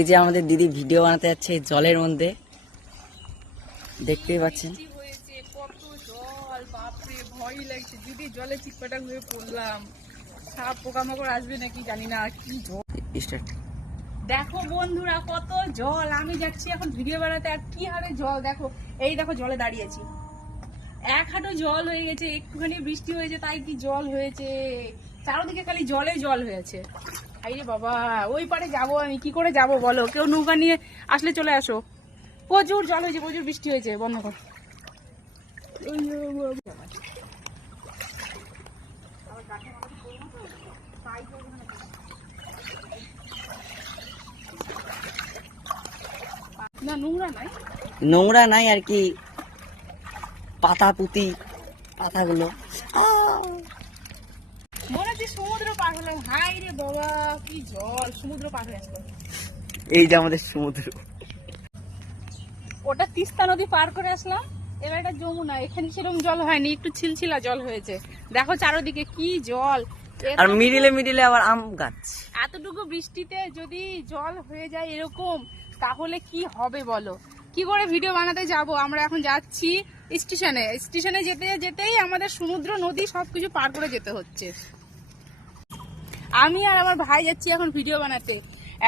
এই যে আমাদের দিদি ভিডিও বানাতে যাচ্ছে জলের মধ্যে। দেখতেই পাচ্ছেন। দেখো বন্ধুরা কত জল। আমি যাচ্ছি এখন ভিডিও বানাতে আর কি হারে জল। দেখো এই দেখো জলে দাঁড়িয়েছি এক হাঁটু জল হয়ে গেছে একটুখানি বৃষ্টি হয়েছে তাই কি জল হয়েছে? চারোদিকে খালি জলে জল হয়েছে। আইরে বাবা, ওই পারে যাব আমি, কি করে যাব বলো? কেউ নৌকা নিয়ে আসলে চলে আসো। প্রচুর জল হয়েছে, প্রচুর বৃষ্টি হয়েছে, বন্ধ কর। নোংরা নাই? আর কি। পাতা পুতি, পাতাগুলো! মনে হচ্ছে সমুদ্র পার হলাম। হাই রে বাবা কি জল সমুদ্র পার হয়ে আসলো। এই যে আমাদের সমুদ্র। ওটা তিস্তা নদী পার করে আসলাম। এবার এটা যমুনা এখানে সেরকম জল হয়নি একটু ছিলছিলা জল হয়েছে। দেখো চারোদিকে কি জল। আর মিডিলে মিডিলে আবার আম গাছ। এতটুকু বৃষ্টিতে যদি জল হয়ে যায় এরকম তাহলে কি হবে বলো? কি করে ভিডিও বানাতে যাব? আমরা এখন যাচ্ছি স্টেশনে। স্টেশনে যেতে যেতেই আমাদের সমুদ্র নদী সবকিছু পার করে যেতে হচ্ছে। আমি আর আমার ভাই যাচ্ছি এখন ভিডিও বানাতে।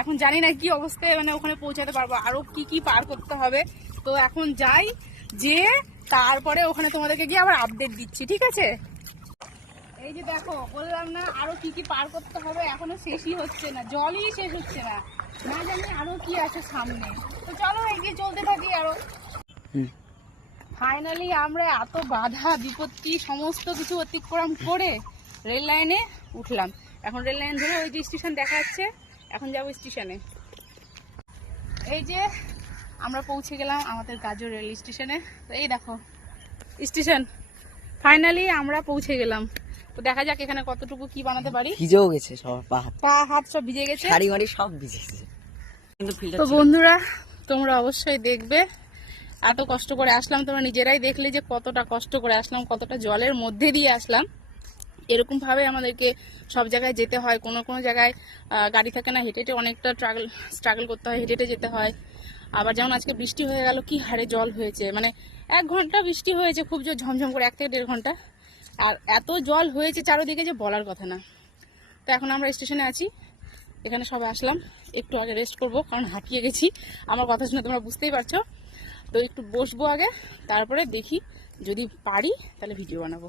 এখন জানি না কি অবস্থায় মানে ওখানে পৌঁছাতে পারব। আরও কি কি পার করতে হবে। তো এখন যাই যে তারপরে ওখানে তোমাদেরকে গিয়ে আবার আপডেট দিচ্ছি ঠিক আছে? এই যে দেখো বললাম না আরও কি কি পার করতে হবে এখনও শেষই হচ্ছে না জলই শেষ হচ্ছে না। না জানি আরও কি আছে সামনে। তো চলো এগিয়ে চলতে থাকি আরও। ফাইনালি আমরা এত বাধা বিপত্তি সমস্ত কিছু অতিক্রম করে রেল লাইনে উঠলাম। এখন রেল লাইন ধরে ওই যে স্টেশন দেখা যাচ্ছে। এখন যাব স্টেশনে। এই যে আমরা পৌঁছে গেলাম আমাদের গাজর রেল স্টেশনে। তো এই দেখো স্টেশন। ফাইনালি আমরা পৌঁছে গেলাম। তো দেখা যাক এখানে কতটুকু কি বানাতে পারি। ভিজেও গেছে সব পা হাত। পা হাত সব ভিজে গেছে। শাড়ি মাড়ি সব কিন্তু ফিল্টার তো বন্ধুরা তোমরা অবশ্যই দেখবে। এত কষ্ট করে আসলাম তোমরা নিজেরাই দেখলে যে কতটা কষ্ট করে আসলাম কতটা জলের মধ্যে দিয়ে আসলাম। এরকম ভাবে আমাদেরকে সব জায়গায় যেতে হয়, কোনো কোনো জায়গায় গাড়ি থাকে না, হেঁটে হেঁটে অনেকটা ট্রাগল, স্ট্রাগল করতে হয়, হেঁটে হেঁটে যেতে হয়। আবার যেমন আজকে বৃষ্টি হয়ে গেল, কি হারে জল হয়েছে মানে এক ঘণ্টা বৃষ্টি হয়েছে, খুব জোর ঝমঝম করে, এক থেকে দেড় ঘণ্টা। আর এত জল হয়েছে চারোদিকে যে বলার কথা না। তো এখন আমরা স্টেশনে আছি, এখানে সবাই আসলাম, একটু আগে রেস্ট করব, কারণ হাঁপিয়ে গেছি। আমার কথা শুনে তোমরা বুঝতেই পারছ। তো একটু বসবো আগে, তারপরে দেখি, যদি পারি, তাহলে ভিডিও বানাবো।